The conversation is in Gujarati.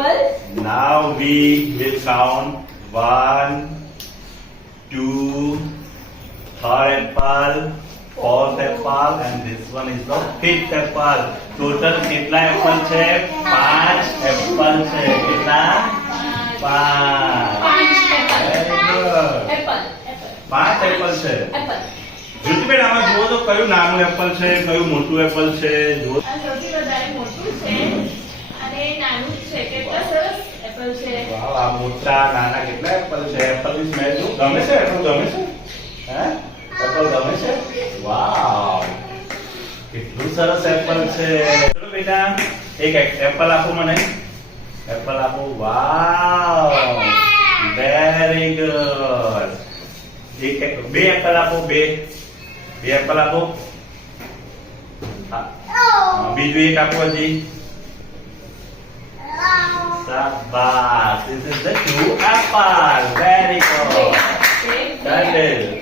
apple. Now we will count 1, 2, third apple, fourth apple, and this one is the fifth apple. Total કેટલા apple છે? 5 apple છે. કેટલા? 5. Very good. Apple. 5 apple છે. Apple. જ્યોતિબેન આમાં જુઓ તો કયું નાનું એપલ છે, કયું મોટું એપલ છે? જુઓ. આ સૌથી વધારે મોટું છે અને નાનું છે. કેટલા સરસ એપલ છે. વાવ, આ મોટા નાના કેટલા એપલ છે? એપલ ની સ્મેલ શું ગમે છે? એપલ ગમે છે? હે? એપલ ગમે છે? વાવ, કેટલું સરસ એપલ છે. ચલો બેટા, એક એપલ આપો મને. એપલ આપો. વાવ, વેરી ગુડ. બે એપલ આપો. બે એપલ આપો. બીજું એક આપો હજી. શાબાશ. This is the two apple. Very good. That is.